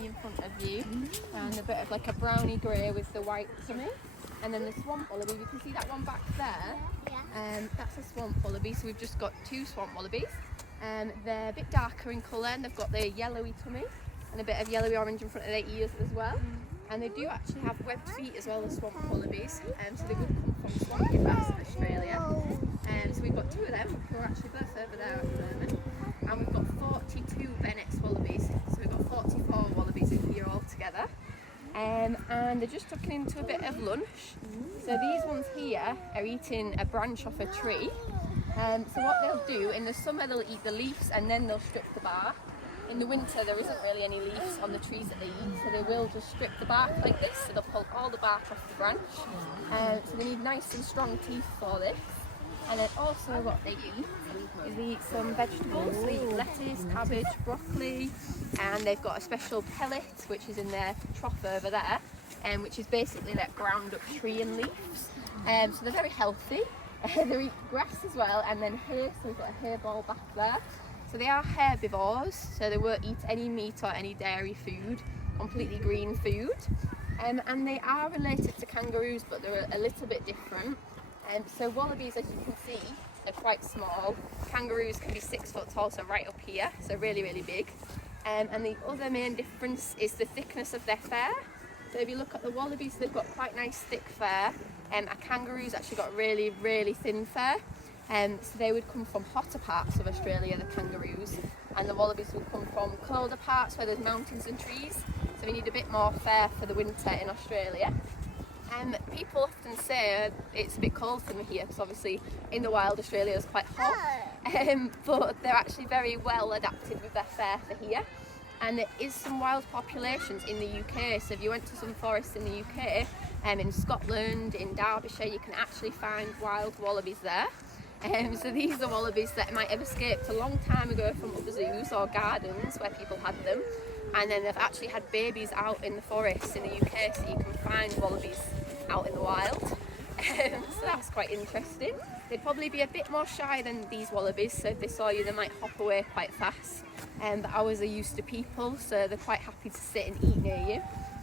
see in front of you, and a bit of like a browny grey with the white tummy. And then the swamp wallaby, you can see that one back there. That's a swamp wallaby, so we've just got 2 swamp wallabies. They're a bit darker in colour, and they've got the yellowy tummy and a bit of yellowy orange in front of their ears as well. And they do actually have webbed feet as well as swamp wallabies, so they would come from swampy grass in Australia. So we've got 2 of them, who are actually both over there at the moment. And we've got 42 Bennett's wallabies, so we've got 44 wallabies in here all together. And they're just tucking into a bit of lunch. So these ones here are eating a branch off a tree. So what they'll do, in the summer they'll eat the leaves and then they'll strip the bark. In the winter there isn't really any leaves on the trees that they eat, so they will just strip the bark like this. So they'll pull all the bark off the branch. So they need nice and strong teeth for this. And then also what they eat is they eat some vegetables. So they eat lettuce, cabbage, broccoli, and they've got a special pellet which is in their trough over there, which is basically like ground up tree and leaves. So they're very healthy. They eat grass as well, and then hay, so we've got a hay ball back there. So they are herbivores, so they won't eat any meat or any dairy food, completely green food. And they are related to kangaroos, but they're a little bit different. So wallabies, as you can see, are quite small. Kangaroos can be 6 foot tall, so right up here, so really, really big. And the other main difference is the thickness of their fur. So if you look at the wallabies, they've got quite nice thick fur. A kangaroo's actually got really, really thin fur. So they would come from hotter parts of Australia, the kangaroos, and the wallabies would come from colder parts where there's mountains and trees. So we need a bit more fur for the winter in Australia. People often say it's a bit cold for them here, because obviously in the wild Australia is quite hot, but they're actually very well adapted with their fur for here. And there is some wild populations in the UK, so if you went to some forests in the UK, in Scotland, in Derbyshire, you can actually find wild wallabies there. So these are wallabies that might have escaped a long time ago from other zoos or gardens where people had them, and then they've actually had babies out in the forests in the UK, so you can find wallabies out in the wild. So that's quite interesting. They'd probably be a bit more shy than these wallabies, so if they saw you they might hop away quite fast. But ours are used to people, so they're quite happy to sit and eat near you.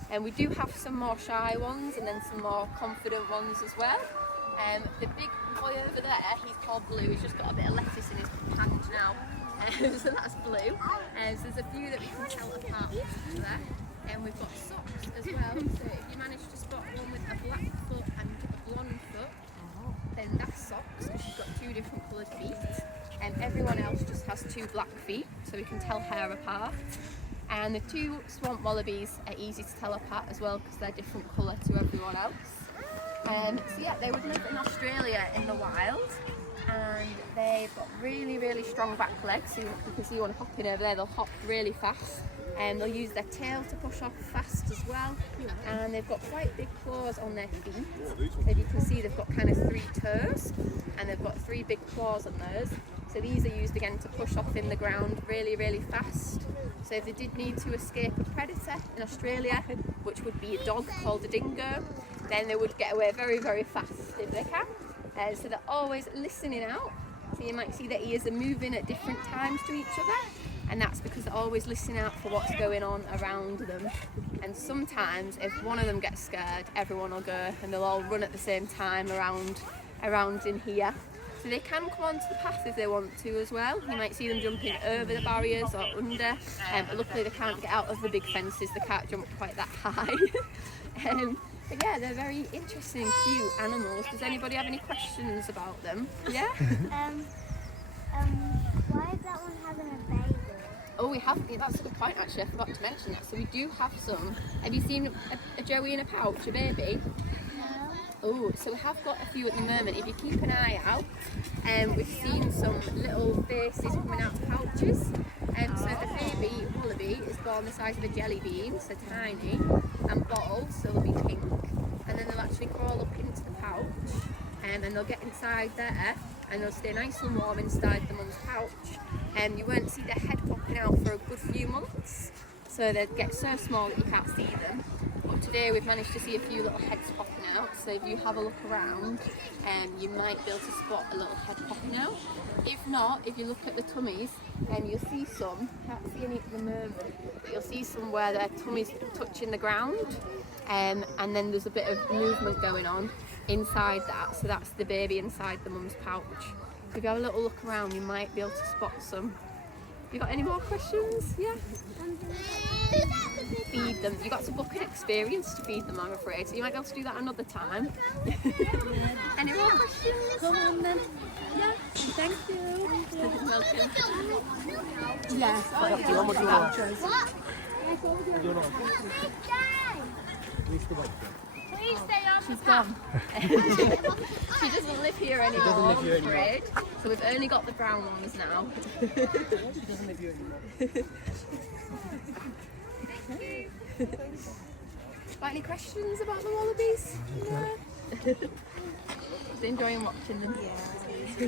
And we do have some more shy ones and then some more confident ones as well. The big boy over there, he's called Blue. He's just got a bit of lettuce in his hand now, so that's Blue. So there's a few that we can tell apart with each other. And we've got socks as well, so if you manage to spot one with a black foot and a blonde foot, then that's socks, because she's got 2 different coloured feet. And everyone else just has 2 black feet, so we can tell her apart. And the 2 swamp wallabies are easy to tell apart as well, because they're different colour to everyone else. So yeah, they would live in Australia in the wild, and they've got really, really strong back legs. So you can see one hopping over there, they'll hop really fast. And they'll use their tail to push off fast as well. And they've got quite big claws on their feet. So if you can see, they've got kind of 3 toes, and they've got 3 big claws on those. So these are used again to push off in the ground really, really fast. So if they did need to escape a predator in Australia, which would be a dog called a dingo, then they would get away very, very fast if they can. So they're always listening out. So you might see their ears are moving at different times to each other, and that's because they're always listening out for what's going on around them. And sometimes if one of them gets scared, everyone will go and they'll all run at the same time around in here. So they can come onto the path if they want to as well. You might see them jumping over the barriers or under, but luckily they can't get out of the big fences, they can't jump quite that high. But yeah, they're very interesting, cute animals. Does anybody have any questions about them? Yeah? Why is that one having a baby? Oh, we have, that's a good point actually, I forgot to mention that. So we do have some. Have you seen a joey in a pouch, a baby? No. Oh, so we have got a few at the moment. If you keep an eye out, we've seen some little faces coming out of pouches. So the baby wallaby is born the size of a jelly bean, so tiny, and bottled, so they'll be pink. And then they'll actually crawl up into the pouch, and they'll get inside there, and they'll stay nice and warm inside the mum's pouch. You won't see their head popping out for a good few months, so they'd get so small that you can't see them. But today we've managed to see a few little heads popping out, so if you have a look around, you might be able to spot a little head popping out. If not, if you look at the tummies, you'll see some, can't see any at the moment, but you'll see some where their tummies touching the ground, and then there's a bit of movement going on inside that, so that's the baby inside the mum's pouch. So if you have a little look around, you might be able to spot some. You got any more questions? Yeah? Feed them. You got to book an experience to feed them, I'm afraid, so you might be able to do that another time. Any more questions? Come on then. Yeah. Thank you. Welcome. Yeah. Please stay on. She's gone. She doesn't live here anymore, I'm afraid. So we've only got the brown ones now. She doesn't live here anymore. Got any questions about the wallabies? Yeah. Just enjoying watching them. Yeah.